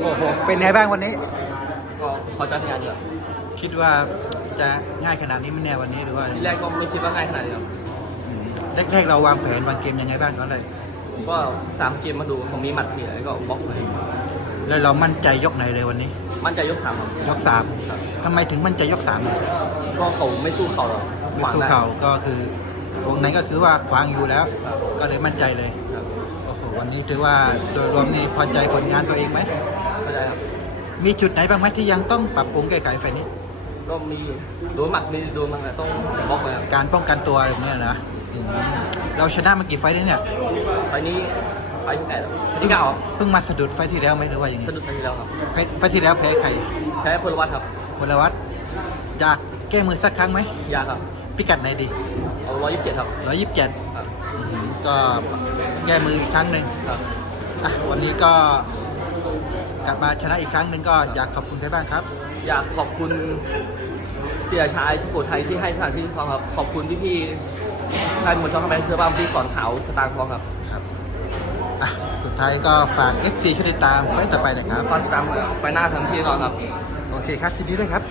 โอ้โหเป็นไงบ้างวันนี้ ก็พอใจทำงานอยู่ครับคิดว่าจะง่ายขนาดนี้ไหม่แน่วันนี้หรือว่าทีแรกก็ไม่คิดว่าง่ายขนาดนี้ครับอืมแรกๆเราวางแผนวางเกมยังไงบ้างตอนแรกผมก็สามเกมมาดูผมมีหมัดมีอะไรก็บล็อกเลยแล้วเรามั่นใจยกไหนเลยวันนี้ มั่นใจยกสามครับยกสามครับทำไมถึงมั่นใจยกสามก็เขาไม่สู้เขาหรอกขวางสู้ได้เข่าก็คือวงในก็คือว่าขวางอยู่แล้วครับก็เลยมั่นใจเลยครับโอ้โหวันนี้ถือว่าโดยรวมนี่พอใจผลงานตัวเองไหมเข้าใจครับ มีจุดไหนบ้างไหมที่ยังต้องปรับปรุงแก้ไขไฟล์นี้ ก็มีโดนหมัดมีโดนมันแหละต้องบล็อกเลยครับการป้องกันตัวแบบเนี้ยนะอืมเราชนะมากี่ไฟล์แล้วเนี่ยไฟล์นี้ไฟล์ที่แปดครับไฟล์ที่เก้าครับเพิ่งมาสะดุดไฟล์ที่แล้วไหมหรือว่าอย่างนี้สะดุดไฟล์ที่แล้วครับไฟล์ไฟล์ที่แล้วแพ้ใครแพ้พลวัตครับพลวัตอยากแก้มือสักครั้งไหมยากครับพิกัดไหนดีเอาร้อยยี่สิบเจ็ดครับร้อยยี่สิบเจ็ดครับก็แก้มืออีกครั้งหนึ่งครับอะวันนี้ก็ กลับมาชนะอีกครั้งหนึ่งก็อยากขอบคุณใครบ้างครับ อยากขอบคุณเสียชายสุโขทัยที่ให้สถานที่ทองครับ ขอบคุณพี่พี่ๆชายหมวดช่องคำแบงค์เพื่อบ้านที่สอนขาวสตางค์ทองครับครับอะสุดท้ายก็ฝาก FC ช่วยติดตามไฟล์ต่อไปหนะครับฝากติดตามไฟหน้าทั้งที่แน่นอนครับ โอเคครับทีนี้ด้วยครับ